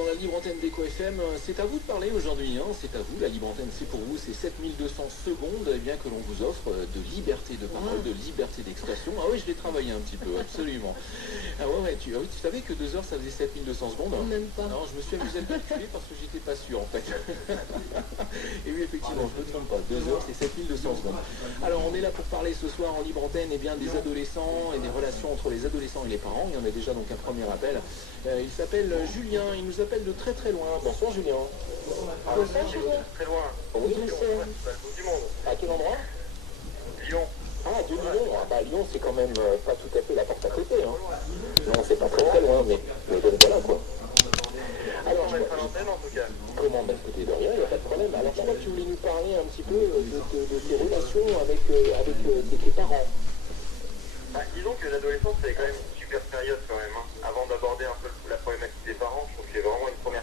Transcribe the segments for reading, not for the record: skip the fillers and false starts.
dans la libre antenne d'Eco FM. C'est à vous de parler aujourd'hui, hein. C'est à vous, la libre antenne, c'est pour vous. C'est 7200 secondes bien, que l'on vous offre de liberté de parole, de liberté d'expression. Ah oui, je l'ai travaillé un petit peu, absolument. Ah ouais, tu savais que 2 heures, ça faisait 7200 secondes? Même pas. Non, je me suis amusé à le calculer parce que j'étais pas sûr, en fait. Et oui, effectivement, je ne me trompe pas. 2 heures, c'est 7200 secondes. Alors, on est là pour parler ce soir en libre antenne des adolescents et des relations entre les adolescents et les parents. Il y en a déjà donc un premier appel. Il s'appelle Julien, il nous appelle de très très loin. Bonsoir Julien. Bonsoir Julien. Très loin. Oui, Lyon, c'est le bout du monde. à quel endroit? Lyon. Ah, de Lyon. Ah, bah, Lyon, c'est quand même pas tout à fait la porte à côté. Hein. Non, c'est pas très très loin, mais donc voilà quoi. Alors, On va être à l'antenne en tout cas. comment? Bah, écoutez, de rien, il n'y a pas de problème. Alors, je crois que tu voulais nous parler un petit peu de tes relations avec tes parents. Bah, disons que l'adolescence c'est quand même une super période quand même. Hein. Avant d'aborder un peu la problématique des parents, je trouve que c'est vraiment une première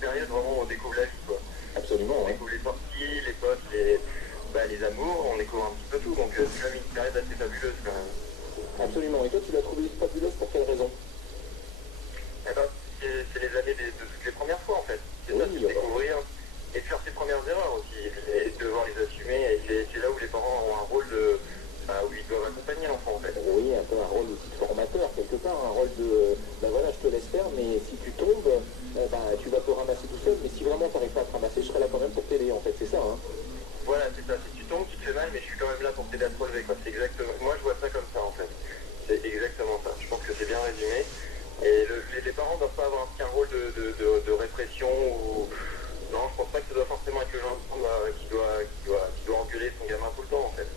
période vraiment où on découvre la vie quoi. Absolument, On ouais. découvre les sorties, les potes, les amours, on découvre un petit peu tout. Donc c'est quand même une période assez fabuleuse quand même. Absolument. Et toi, tu l'as trouvé fabuleuse pour quelle raison? Eh ben, c'est les années de toutes les premières fois en fait. C'est ça, Oui, c'est découvrir et faire ses premières erreurs aussi et devoir les assumer. Et c'est là où les parents ont un rôle où ils doivent accompagner l'enfant en fait. Oui, un peu un rôle aussi de formateur, quelque part, un rôle de, ben voilà, je te laisse faire, mais si tu tombes, tu vas te ramasser tout seul, mais si vraiment tu n'arrives pas à te ramasser, je serai là quand même pour t'aider, en fait, c'est ça, hein. Voilà, c'est ça. Si tu tombes, tu te fais mal, mais je suis quand même là pour t'aider à te relever, quoi. C'est exactement. Moi, je vois ça comme ça, en fait. C'est exactement ça. Je pense que c'est bien résumé. Et les parents ne doivent pas avoir un rôle de répression ou. Non, je pense pas que ce doit forcément être le genre qui doit engueuler son gamin tout le temps, en fait.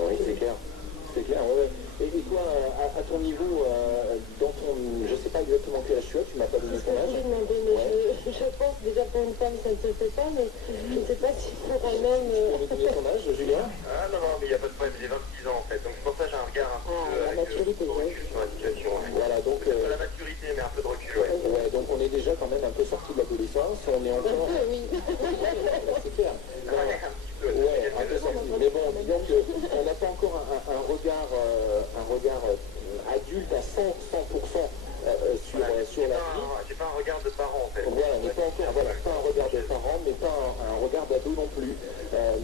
Oui, c'est clair. C'est clair, ouais. Et toi, à ton niveau, je sais pas exactement quel âge tu as, tu m'as pas donné ton âge. Je pense déjà pour une femme ça ne se fait pas, mais je ne sais pas si pour un homme. Tu peux me donner ton âge, Julien? Ah non, mais il n'y a pas de problème, j'ai 26 ans, en fait. Donc, c'est pour ça que j'ai un regard un peu la maturité, recul sur la situation. Ouais. Voilà, donc, Pas la maturité, mais un peu de recul, ouais. ouais, donc on est déjà quand même un peu sorti de l'adolescence, on est encore... Oui. C'est clair. Ouais, un petit peu. Ouais, un peu sorti. Mais bon, disons qu'on n'a pas encore un regard adulte à 100% sur la vie. J'ai pas un regard de parent en fait. Voilà, mais pas encore, voilà, pas un regard de parent, mais pas un regard d'ado non plus.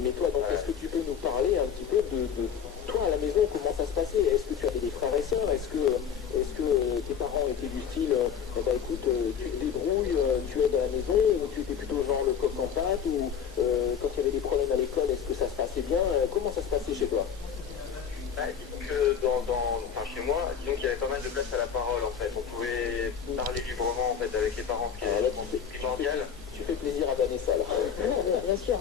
Mais toi, donc, est-ce que tu peux nous parler un petit peu de toi à la maison, comment ça se passait? Est-ce que tu avais des frères et sœurs? Est-ce que tes parents étaient du style, écoute, tu te débrouilles, tu aides à la maison, ou tu étais plutôt genre le coq en pâte, ou quand il y avait des problèmes à l'école, est-ce que ça se passait bien? Comment ça se passait chez toi? Disons que chez moi, disons qu'il y avait pas mal de place à la parole en fait. On pouvait parler librement en fait avec les parents, ce qui est primordial. Tu fais plaisir à Vanessa là. Bien sûr.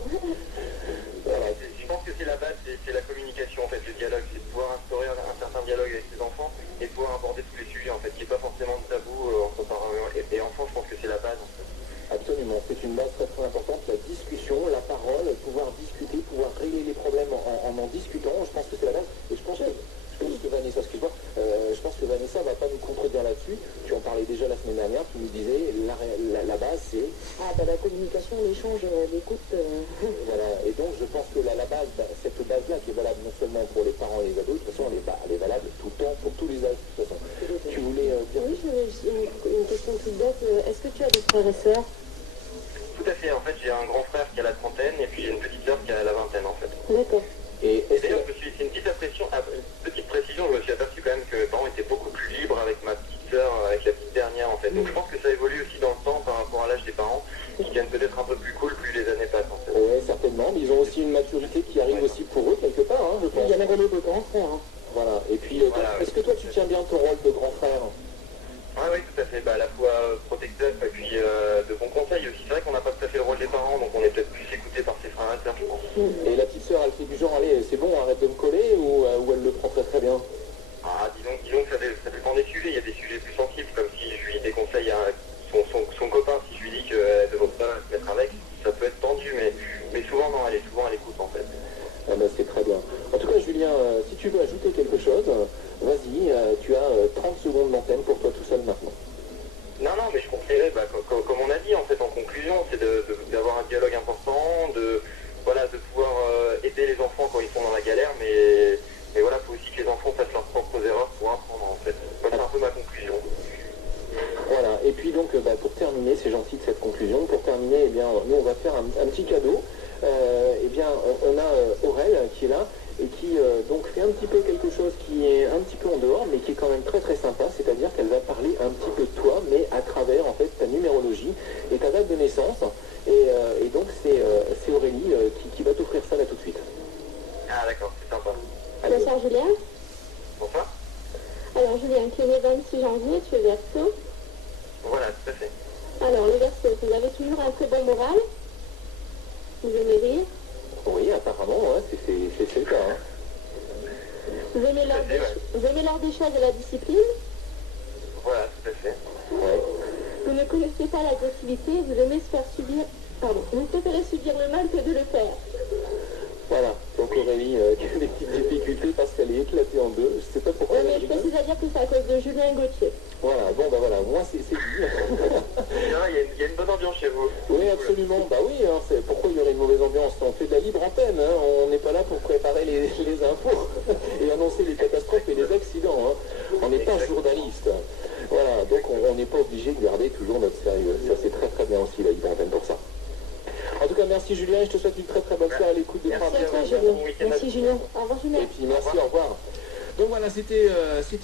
Voilà. Je pense que c'est la base, c'est la communication en fait, le dialogue, c'est de pouvoir instaurer un certain dialogue avec ses enfants et de pouvoir aborder tous les sujets en fait, qui n'est pas forcément de tabou entre parents et enfants. Je pense que c'est la base en fait. Absolument, c'est une base très très importante, la discussion, la parole, pouvoir discuter, pouvoir régler les problèmes en discutant, je pense que c'est la base. Et je pense que Vanessa, excuse-moi, je pense que Vanessa va pas nous contredire là-dessus. Tu en parlais déjà la semaine dernière, tu nous disais la base c'est... La communication, l'échange, l'écoute. Voilà, et donc je pense que la base, cette base-là qui est valable non seulement pour les parents et les ados, de toute façon elle est valable tout le temps, pour tous les âges de toute façon. Tu voulais dire... Oui, une question toute bête. Est-ce que tu as des frères et sœurs? Tout à fait, en fait j'ai un grand frère qui a la trentaine et puis j'ai une petite sœur qui a la vingtaine en fait. D'accord. Et D'ailleurs, c'est une petite précision, je me suis aperçu quand même que mes parents étaient beaucoup plus libres avec ma petite sœur, avec la petite dernière en fait. Donc je pense que ça évolue aussi dans le temps par rapport à l'âge des parents, qui deviennent peut-être un peu plus cool plus les années passent en fait. Oui, certainement, mais ils ont aussi une maturité qui arrive aussi pour eux quelque part, hein, je pense. Il y en avait les deux grands frères. Voilà, et puis Voilà, est-ce que toi tu tiens bien ton rôle de grand frère? Ah oui, tout à fait, à la fois protecteur et puis de bons conseils aussi. C'est vrai qu'on n'a pas tout à fait le rôle des parents, donc on est peut-être plus écouté par ses frères et sœurs, je pense. Et la petite sœur, elle fait du genre, allez, c'est bon, arrête de me coller, ou elle le prend très très bien? Ah, disons que ça dépend des sujets. Il y a des sujets plus sensibles, comme si je lui dis des conseils à son copain, si je lui dis qu'elle ne devrait pas se mettre avec, ça peut être tendu, mais souvent non, elle est souvent à l'écoute en fait. Ah ben, c'est très bien. En tout cas, Julien, si tu veux ajouter quelque chose, vas-y, tu as 30 secondes d'antenne pour toi tout seul maintenant. Non, mais je conseillerais, comme on a dit en fait en conclusion, c'est d'avoir un dialogue important, de pouvoir aider les enfants quand ils sont dans la galère, mais voilà, il faut aussi que les enfants fassent leurs propres erreurs pour apprendre en fait. C'est un peu ma conclusion. Voilà, Et puis donc, pour terminer, c'est gentil de cette conclusion, pour terminer, eh bien, nous on va faire un petit cadeau. Eh bien, on a Aurel qui est là et qui donc fait un petit peu quelque chose qui est un petit peu en dehors, mais qui est quand même très très sympa, c'est-à-dire qu'elle va parler un petit peu de toi, mais à travers en fait ta numérologie et ta date de naissance. Et donc c'est Aurélie qui va t'offrir ça là tout de suite. Ah d'accord, c'est sympa. Bonsoir Julien. Bonsoir. Alors Julien, tu es né 26 janvier, tu es Verseau. Voilà, tout à fait. Alors le Verseau, vous avez toujours un très bon moral. Vous aimez rire. Oui, apparemment, ouais, c'est le cas. Hein. Vous aimez l'art des choses et la discipline. Voilà, tout à fait. Ouais. Vous ne connaissez pas l'agressivité, vous aimez se faire subir... Pardon, vous préférez subir le mal que de le faire. Voilà, donc Aurélie qui a des petites difficultés parce qu'elle est éclatée en deux. Je sais pas pourquoi. Oui, mais je précise à dire que c'est à cause de Julien Gauthier. Voilà, bon bah voilà, moi c'est dit. Non, il y a une bonne ambiance chez vous. Oui, absolument. Bah oui, hein, pourquoi il y aurait une mauvaise ambiance? On fait de la libre antenne, hein. On n'est pas là pour préparer les infos et annoncer les catastrophes et les accidents. Hein. On n'est pas journaliste. Voilà, donc on n'est pas obligé de garder toujours notre sérieux. Ça c'est très très bien aussi la libre antenne pour ça. En tout cas, merci Julien, et je te souhaite une très très bonne soirée à l'écoute de Merci à toi Julien. Merci Julien. Au revoir Julien. Et puis merci, au revoir. Donc voilà, c'était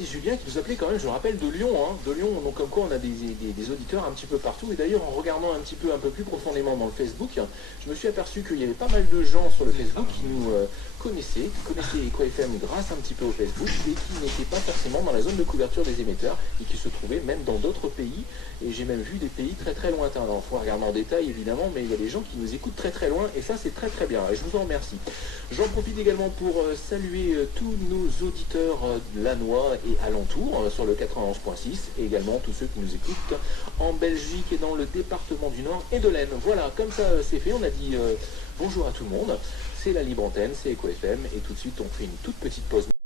Julien qui nous appelait quand même, je le rappelle, de Lyon. Hein, de Lyon, donc comme quoi on a des auditeurs un petit peu partout. Et d'ailleurs, en regardant un peu plus profondément dans le Facebook, je me suis aperçu qu'il y avait pas mal de gens sur le Facebook qui nous connaissaient EcoFM grâce un petit peu au Facebook et qui n'étaient pas forcément dans la zone de couverture des émetteurs et qui se trouvaient même dans d'autres pays. Et j'ai même vu des pays très très lointains. Alors, il faut regarder en détail évidemment, mais il y a des gens qui nous écoutent très très loin et ça c'est très très bien. Et je vous en remercie. J'en profite également pour saluer tous nos auditeurs lanois et alentours sur le 91.6 et également tous ceux qui nous écoutent en Belgique et dans le département du Nord et de l'Aisne. Voilà, comme ça c'est fait, on a dit bonjour à tout le monde. C'est la libre antenne, c'est EcoFM et tout de suite on fait une toute petite pause.